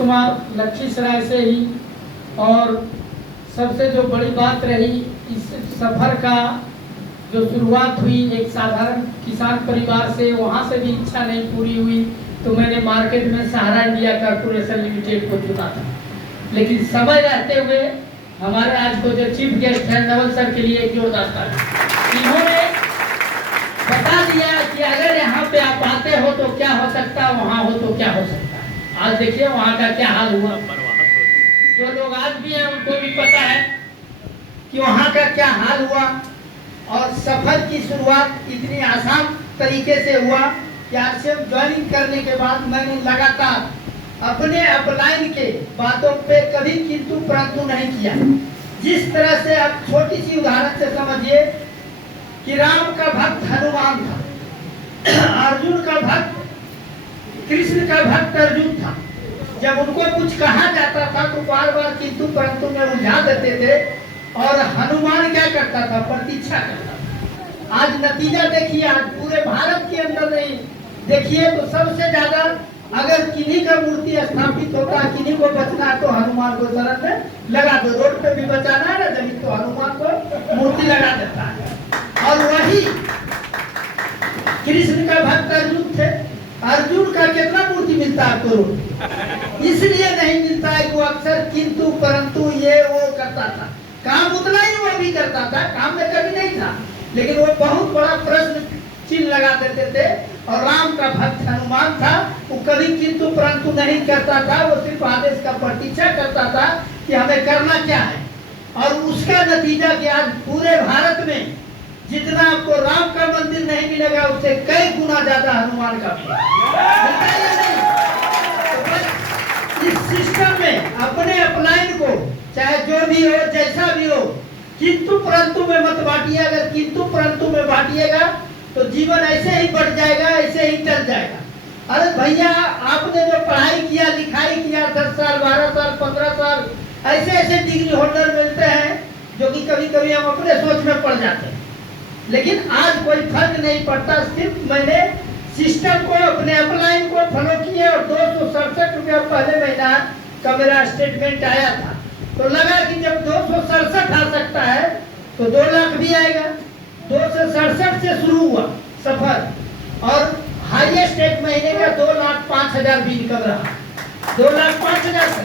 कुमार लखीसराय से ही। और सबसे जो बड़ी बात रही इस सफ़र का जो शुरुआत हुई एक साधारण किसान परिवार से, वहाँ से भी इच्छा नहीं पूरी हुई तो मैंने मार्केट में सहारा इंडिया कॉर्पोरेशन लिमिटेड को चुना था। लेकिन समय रहते हुए हमारे आज को जो चीफ गेस्ट हैं नवल सर के लिए एक जोरदार ताली। इन्होंने बता दिया कि अगर यहाँ पे आप आते हो तो क्या हो सकता है, वहाँ हो तो क्या हो सकता है। आज देखिए वहाँ का क्या हाल हुआ। जो लोग आज भी हैं उनको भी पता है कि वहाँ का क्या हाल हुआ। और सफर की शुरुआत इतनी आसान तरीके से हुआ कि आरसीएम ज्वाइनिंग करने के बाद मैंने लगातार अपने अपलाइन के बातों पे कभी किंतु परंतु नहीं किया। जिस तरह से आप छोटी सी उदाहरण से समझिए कि राम का भक्त हनुमान था, अर्जुन का भक्त कृष्ण का भक्त अर्जुन था। जब उनको कुछ कहा जाता था तो बार बार किंतु परंतु में उलझा देते थे। और हनुमान क्या करता था, प्रतीक्षा करता था। आज नतीजा देखिए, आज पूरे भारत के अंदर नहीं देखिए तो सबसे ज्यादा अगर किन्हीं का मूर्ति स्थापित होता है, किन्हीं को बचना है तो हनुमान को शरण में लगा दो। रोड पे भी बचाना है ना जमीन तो हनुमान को मूर्ति लगा देता है। और वही कृष्ण का भक्त अर्जुन थे। अर्जुन का कितना मूर्ति मिलता है आपको? इसलिए नहीं मिलता है वो अक्सर किंतु परंतु ये वो करता था। काम उतना ही वो भी करता था, काम में कभी नहीं था, लेकिन वो बहुत बड़ा प्रश्न चिन्ह लगा देते थे। और राम का भक्त हनुमान था, वो कभी किंतु परंतु नहीं करता था। वो सिर्फ आदेश का प्रतीक्षा करता था कि हमें करना क्या है। और उसका नतीजा कि आज पूरे भारत में जितना आपको राम का मंदिर नहीं मिलेगा उससे कई गुना ज्यादा हनुमान का तो इस सिस्टम में अपने अपलाइन को चाहे जो भी हो जैसा भी हो किंतु परंतु में मत बांटिए। अगर किंतु परंतु में बांटिएगा तो जीवन ऐसे ही बढ़ जाएगा, ऐसे ही चल जाएगा। अरे भैया आपने जो पढ़ाई किया लिखाई किया 10 साल 12 साल 15 साल ऐसे ऐसे डिग्री होल्डर मिलते हैं जो कि कभी कभी हम अपने सोच में पड़ जाते हैं। लेकिन आज कोई फर्क नहीं पड़ता। सिर्फ मैंने सिस्टम को अपने अपलाइन को फॉलो किए और 267 रुपया पहले महीना का मेरा स्टेटमेंट आया था। तो लगा कि जब 267 आ सकता है तो 2 लाख भी आएगा। 267 से शुरू हुआ सफर और हाईएस्ट एक महीने का 2,05,000 भी निकल रहा। 2,05,000 से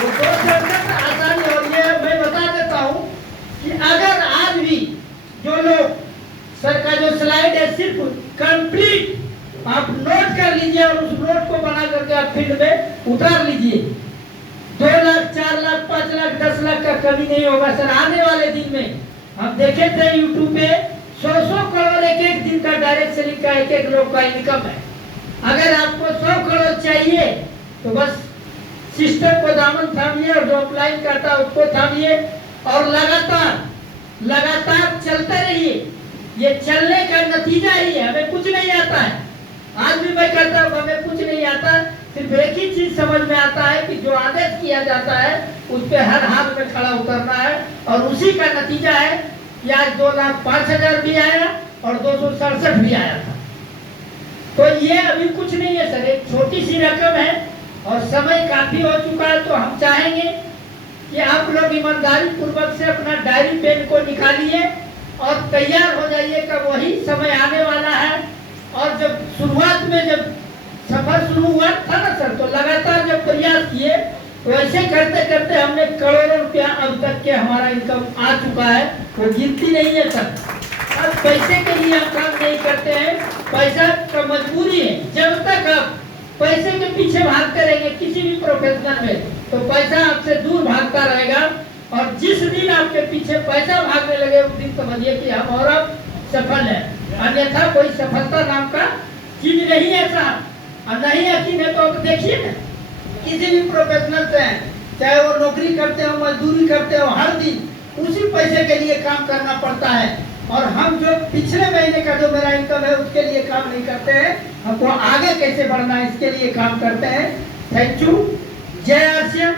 वो 267 आसानी। और ये मैं बता देता हूँ कि अगर आज भी जो लोग सर का जो स्लाइड है सिर्फ कंप्लीट आप नोट कर लीजिए और उस नोट को बना करके आप फील्ड में उतार लीजिए। 2 लाख 4 लाख 5 लाख 10 लाख का कमी नहीं होगा सर। आने वाले दिन में हम देखे थे यूट्यूब पे 100 करोड़ एक दिन का डायरेक्ट सेलिंग का एक लोग का इनकम है। अगर आपको 100 करोड़ चाहिए तो बस सिस्टम को दामन थामिए और जो अप्लाई करता है उसको थामिए और लगातार चलते रहिए। ये चलने का नतीजा ही है। हमें कुछ नहीं आता है, आज भी मैं कहता हूँ हमें कुछ नहीं आता। सिर्फ एक ही चीज समझ में आता है कि जो आदेश किया जाता है उस पर हर हाल में खड़ा उतरना है। और उसी का नतीजा है कि आज 2,05,000 भी आया और 267 भी आया था। तो ये अभी कुछ नहीं है सर, एक छोटी सी रकम है और समय काफी हो चुका है। तो हम चाहेंगे कि आप लोग ईमानदारी पूर्वक से अपना डायरी पेन को निकालिए और तैयार हो जाइए कि वही समय आने वाला है। और जब शुरुआत में जब सफर शुरू हुआ था ना सर, तो लगातार जब प्रयास किए तो ऐसे करते करते हमने करोड़ों रुपया अब तक के हमारा इनकम आ चुका है। वो गिनती नहीं है सर। अब पैसे के लिए हम काम नहीं करते हैं, पैसा का मजबूरी है। जब तक आप पैसे के पीछे भागते रहेंगे किसी भी प्रोफेशनल में तो पैसा आपसे दूर भागता रहेगा। और जिस दिन आपके पीछे पैसा भागने लगे उस दिन समझिए कि हम और अब सफल है। अन्यथा कोई सफलता नाम का चीज नहीं है साहब। और नहीं यकीन है तो देखिए ना, किसी भी प्रोफेशनल से हैं, चाहे वो नौकरी करते हो मजदूरी करते हो, हर दिन उसी पैसे के लिए काम करना पड़ता है। और हम जो पिछले महीने का जो मेरा इनकम है उसके लिए काम नहीं करते हैं, हमको आगे कैसे बढ़ना है इसके लिए काम करते हैं। Thank you. जय आरसीएम।